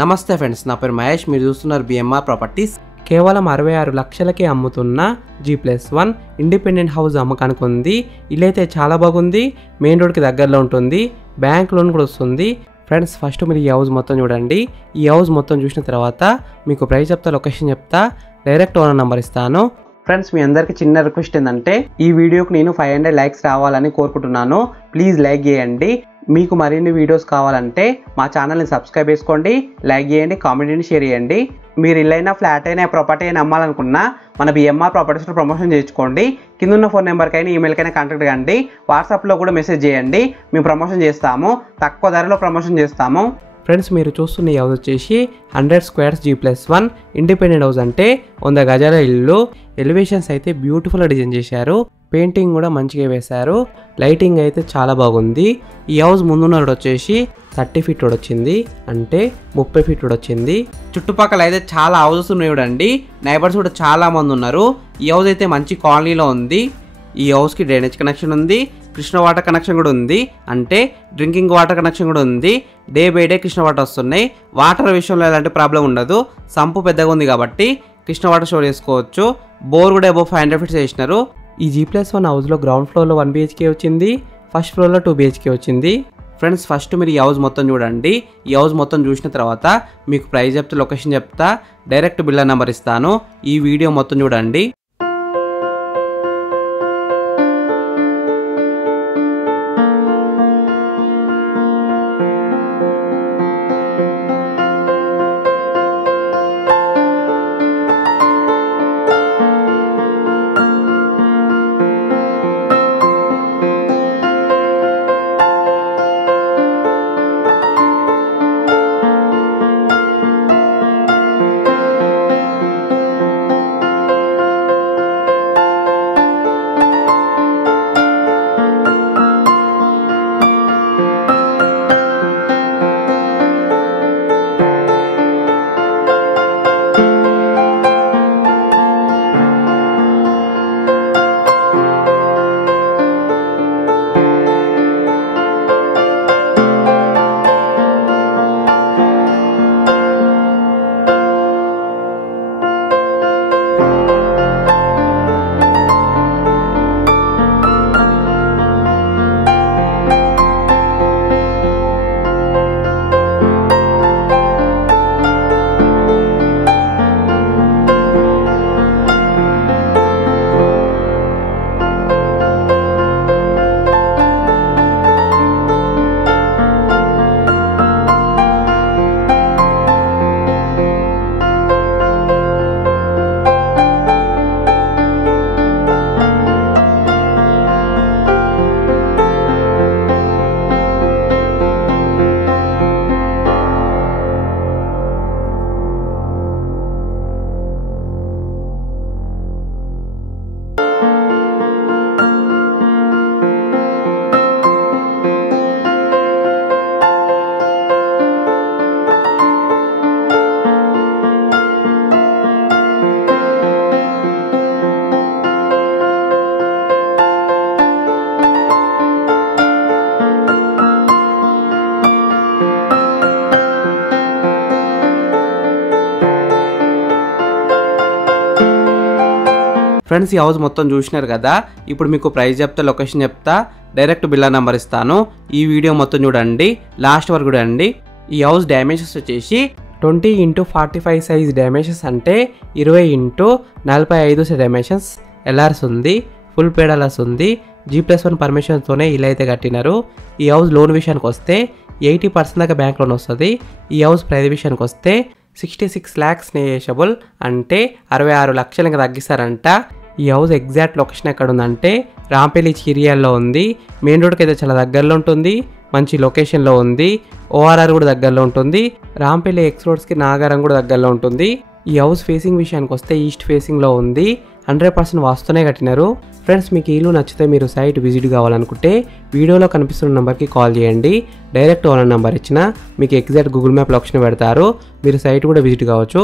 నమస్తే ఫ్రెండ్స్, నా పేరు మహేష్. మీరు చూస్తున్నారు బిఎంఆర్ ప్రాపర్టీస్. కేవలం 66 లక్షలకే అమ్ముతున్న G+1 ఇండిపెండెంట్ హౌస్ అమ్మకానికి ఉంది. ఇల్లు అయితే చాలా బాగుంది, మెయిన్ రోడ్కి దగ్గరలో ఉంటుంది, బ్యాంక్ లోన్ కూడా వస్తుంది. ఫ్రెండ్స్, ఫస్ట్ మీరు ఈ హౌస్ మొత్తం చూడండి. ఈ హౌస్ మొత్తం చూసిన తర్వాత మీకు ప్రైస్ చెప్తా, లొకేషన్ చెప్తా, డైరెక్ట్ ఓనర్ నెంబర్ ఇస్తాను. ఫ్రెండ్స్, మీ అందరికీ చిన్న రిక్వెస్ట్ ఏంటంటే ఈ వీడియోకి నేను 500 లైక్స్ రావాలని కోరుకుంటున్నాను. ప్లీజ్ లైక్ చేయండి. మీకు మరిన్ని వీడియోస్ కావాలంటే మా ఛానల్ని సబ్స్క్రైబ్ చేసుకోండి, లైక్ చేయండి, కామెంట్ని షేర్ చేయండి. మీరు ఇల్లైనా ఫ్లాట్ అయినా ప్రాపర్టీ అయినా అమ్మాలనుకున్నా మన బిఎంఆర్ ప్రాపర్టీస్లో ప్రమోషన్ చేయించుకోండి. కింద ఉన్న ఫోన్ నెంబర్కైనా ఈమెయిల్కైనా కాంటాక్ట్ కండి, వాట్సాప్లో కూడా మెసేజ్ చేయండి. మేము ప్రమోషన్ చేస్తాము, తక్కువ ధరలో ప్రమోషన్ చేస్తాము. ఫ్రెండ్స్, మీరు చూస్తున్న ఈ హౌస్ వచ్చేసి 100 స్క్వేర్స్ G+1 ఇండిపెండెంట్ హౌస్, అంటే 100 గజాల ఇల్లు. ఎలివేషన్స్ అయితే బ్యూటిఫుల్గా డిజైన్ చేశారు, పెయింటింగ్ కూడా మంచిగా వేశారు, లైటింగ్ అయితే చాలా బాగుంది. ఈ హౌస్ ముందున్న రోడ్ వచ్చేసి 30 ఫీట్ రోడ్ వచ్చింది, అంటే 30 ఫీట్ రోడ్ వచ్చింది. చుట్టుపక్కల అయితే చాలా హౌసెస్ ఉన్నాయి చూడండి, నైబర్స్ కూడా చాలా మంది ఉన్నారు. ఈ హౌస్ అయితే మంచి కాలనీలో ఉంది. ఈ హౌస్కి డ్రైనేజ్ కనెక్షన్ ఉంది, కృష్ణ వాటర్ కనెక్షన్ కూడా ఉంది, అంటే డ్రింకింగ్ వాటర్ కనెక్షన్ కూడా ఉంది. Day by day Krishna water వస్తున్నాయి. వాటర్ విషయంలో ఎలాంటి ప్రాబ్లం ఉండదు, సంపు పెద్దగా ఉంది కాబట్టి కృష్ణ వాటర్ స్టోర్ చేసుకోవచ్చు. బోర్ కూడా అబౌవ్ 500 ఫీట్స్ వేసినారు. ఈ G+1 హౌస్లో గ్రౌండ్ ఫ్లోర్లో 1 BHK వచ్చింది, ఫస్ట్ ఫ్లోర్లో 2 BHK వచ్చింది. ఫ్రెండ్స్, ఫస్ట్ మీరు ఈ హౌస్ మొత్తం చూడండి. ఈ హౌస్ మొత్తం చూసిన తర్వాత మీకు ప్రైస్ చెప్తా, లొకేషన్ చెప్తా, డైరెక్ట్ బిల్డర్ నెంబర్ ఇస్తాను. ఈ వీడియో మొత్తం చూడండి. ఫ్రెండ్స్, ఈ హౌస్ మొత్తం చూసినారు కదా. ఇప్పుడు మీకు ప్రైస్ చెప్తా, లొకేషన్ చెప్తా, డైరెక్ట్ బిల్డర్ నెంబర్ ఇస్తాను. ఈ వీడియో మొత్తం చూడండి, లాస్ట్ వరకు చూడండి. ఈ హౌస్ డైమెన్షన్స్ వచ్చేసి 20x45 సైజ్ డైమెన్షన్స్, అంటే 20x45 డైమెన్షన్స్. ఎల్ఆర్స్ ఉంది, ఫుల్ పేడలస్ ఉంది. G+1 పర్మిషన్తోనే ఇల్లు అయితే కట్టినారు. ఈ హౌస్ లోన్ విషయానికి వస్తే 80% దాకా బ్యాంక్ లోన్ వస్తుంది. ఈ హౌస్ ప్రైస్ విషయానికి వస్తే 66 lakhs నెగోషియబుల్, అంటే 66 లక్షలు ఇంకా తగ్గిస్తారంట. ఈ హౌస్ ఎగ్జాక్ట్ లొకేషన్ ఎక్కడ ఉందంటే రాంపల్లి చీరియాల్లో ఉంది. మెయిన్ రోడ్కి అయితే చాలా దగ్గరలో ఉంటుంది, మంచి లొకేషన్లో ఉంది. ORR కూడా దగ్గరలో ఉంటుంది. రాంపల్లి ఎక్స్ రోడ్స్కి నాగారం కూడా దగ్గరలో ఉంటుంది. ఈ హౌస్ ఫేసింగ్ విషయానికి వస్తే ఈస్ట్ ఫేసింగ్లో ఉంది. 100% వాస్తునే కట్టినారు. ఫ్రెండ్స్, మీకు ఇల్లు నచ్చితే మీరు సైట్ విజిట్ కావాలనుకుంటే వీడియోలో కనిపిస్తున్న నెంబర్కి కాల్ చేయండి. డైరెక్ట్ ఓనర్ నెంబర్ ఇచ్చిన మీకు ఎగ్జాక్ట్ గూగుల్ మ్యాప్ లొకేషన్ పెడతారు, మీరు సైట్ కూడా విజిట్ కావచ్చు.